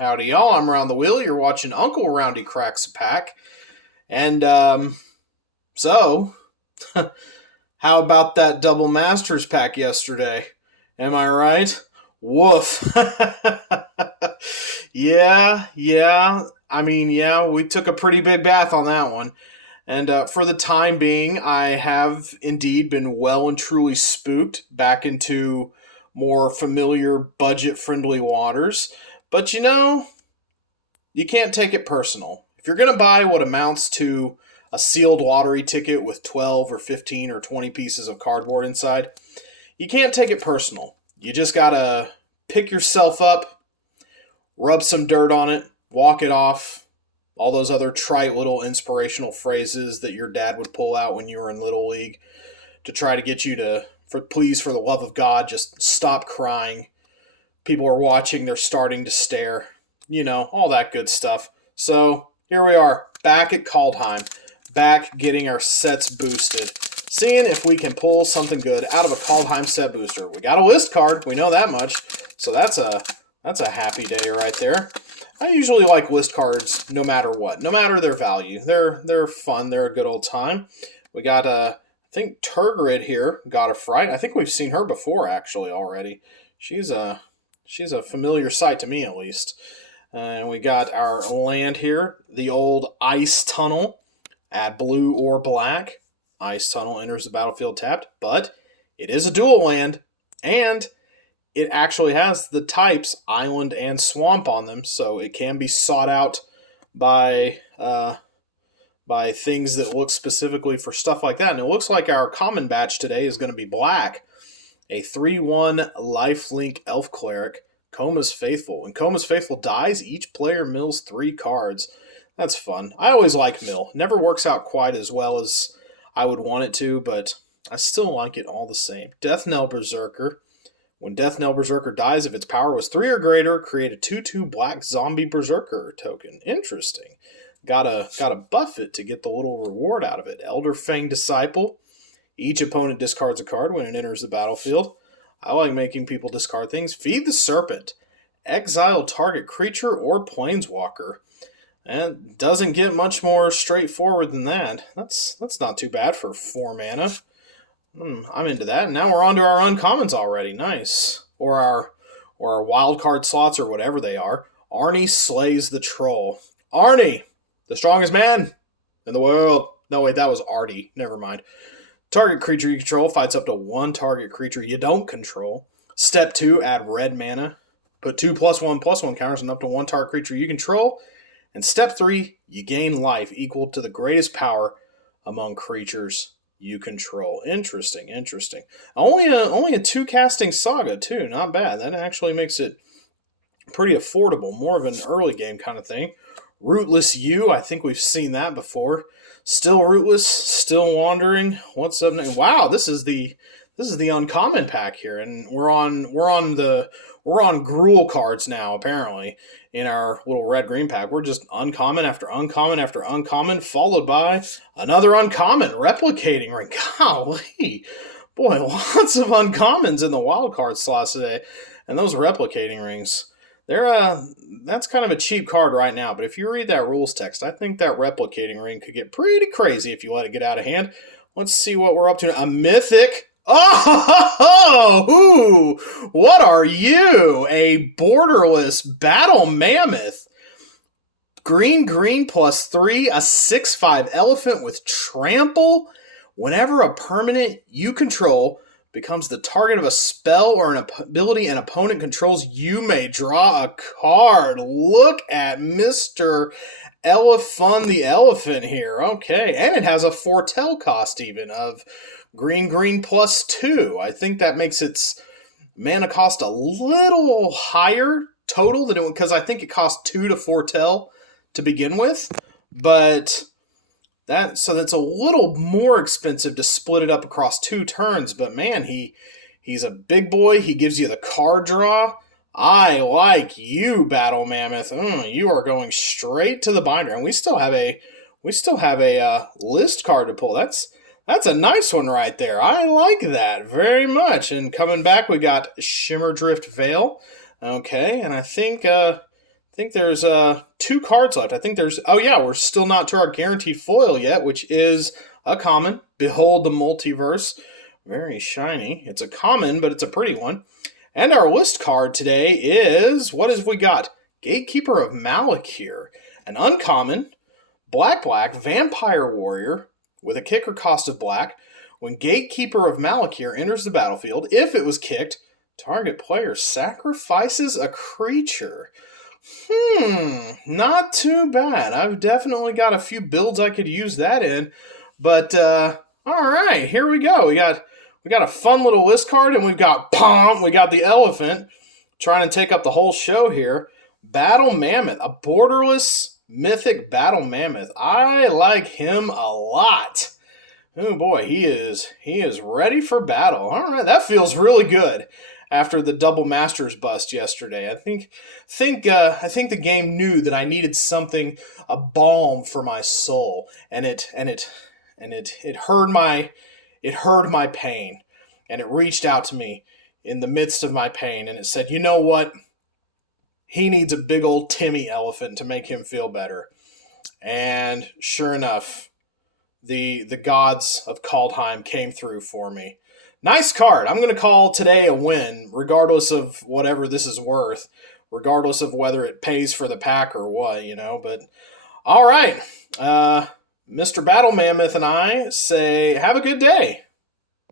Howdy, y'all. I'm Around the Wheel. You're watching Uncle Roundy Cracks a Pack. And, so, how about that double Masters pack yesterday? Am I right? Woof. Yeah. We took a pretty big bath on that one. And for the time being, I have indeed been well and truly spooked back into more familiar, budget friendly waters. But you can't take it personal. If you're going to buy what amounts to a sealed lottery ticket with 12 or 15 or 20 pieces of cardboard inside, you can't take it personal. You just got to pick yourself up, rub some dirt on it, walk it off, all those other trite little inspirational phrases that your dad would pull out when you were in Little League to try to get you to, please, for the love of God, just stop crying. People are watching, they're starting to stare. All that good stuff. So here we are, back at Kaldheim, back getting our sets boosted, seeing if we can pull something good out of a Kaldheim set booster. We got a list card, we know that much, so that's a happy day right there. I usually like list cards no matter what, no matter their value. They're fun, they're a good old time. We got I think Tergrid here, God of Fright. I think we've seen her before actually already. She's a familiar sight to me at least. And we got our land here, the old Ice Tunnel. Add blue or black. Ice Tunnel enters the battlefield tapped, but it is a dual land, and it actually has the types Island and Swamp on them, so it can be sought out by things that look specifically for stuff like that. And it looks like our common batch today is going to be black. A 3/1 lifelink elf cleric. Koma's Faithful. When Koma's Faithful dies, each player mills 3 cards. That's fun. I always like mill. Never works out quite as well as I would want it to, but I still like it all the same. Death Knell Berserker. When Death Knell Berserker dies, if its power was 3 or greater, create a 2/2 black zombie berserker token. Interesting. Gotta buff it to get the little reward out of it. Elder Fang Disciple. Each opponent discards a card when it enters the battlefield. I like making people discard things. Feed the Serpent. Exile target creature or planeswalker. And doesn't get much more straightforward than that. That's not too bad for 4 mana. I'm into that. And now we're on to our uncommons already. Nice. Or our wild card slots or whatever they are. Arnie Slays the Troll. Arnie, the strongest man in the world. No, wait, that was Artie. Never mind. Target creature you control fights up to 1 target creature you don't control. Step 2, add red mana. Put 2 +1/+1 counters on up to 1 target creature you control. And step 3, you gain life equal to the greatest power among creatures you control. Interesting. Only a 2 casting saga too. Not bad. That actually makes it pretty affordable. More of an early game kind of thing. Rootless You, I think we've seen that before. Still rootless, still wandering. What's up next? Wow, this is the uncommon pack here, and we're on Gruul cards now. Apparently, in our little red-green pack, we're just uncommon after uncommon after uncommon, followed by another uncommon replicating ring. Golly, boy, lots of uncommons in the wild card slots today, and those replicating rings. That's kind of a cheap card right now, but if you read that rules text, I think that replicating ring could get pretty crazy if you let it get out of hand. Let's see what we're up to. A mythic. Oh, what are you? A borderless battle mammoth. Green +3, a 6/5 elephant with trample. Whenever a permanent you control becomes the target of a spell or an ability an opponent controls, you may draw a card. Look at Mr. Elephant the Elephant here. Okay, and it has a foretell cost even of green +2. I think that makes its mana cost a little higher total than it would, because I think it costs 2 to foretell to begin with, but that's a little more expensive to split it up across 2 turns, but man, he's a big boy. He gives you the card draw. I like you, Battle Mammoth. You are going straight to the binder, and we still have a list card to pull. That's a nice one right there. I like that very much. And coming back, we got Shimmerdrift Veil. Okay, and I think think there's 2 cards left. I think there's, oh yeah, we're still not to our guaranteed foil yet, which is a common. Behold the Multiverse. Very shiny. It's a common, but it's a pretty one. And our list card today is, what have we got? Gatekeeper of Malakir. An uncommon, black, Vampire Warrior with a kicker cost of black. When Gatekeeper of Malakir enters the battlefield, if it was kicked, target player sacrifices a creature. Not too bad. I've definitely got a few builds I could use that in. But, alright, here we go. We got a fun little list card, and we've got Pomp. We got the elephant trying to take up the whole show here. Battle Mammoth, a borderless mythic Battle Mammoth. I like him a lot. Oh boy, he is ready for battle. All right, that feels really good after the double Masters bust yesterday. I think the game knew that I needed something, a balm for my soul, and it heard my pain, and it reached out to me in the midst of my pain, and it said, "You know what? He needs a big old Timmy elephant to make him feel better." And sure enough, the gods of Kaldheim came through for me. Nice card. I'm going to call today a win, regardless of whatever this is worth, regardless of whether it pays for the pack or what, But all right, Mr. Battle Mammoth and I say have a good day.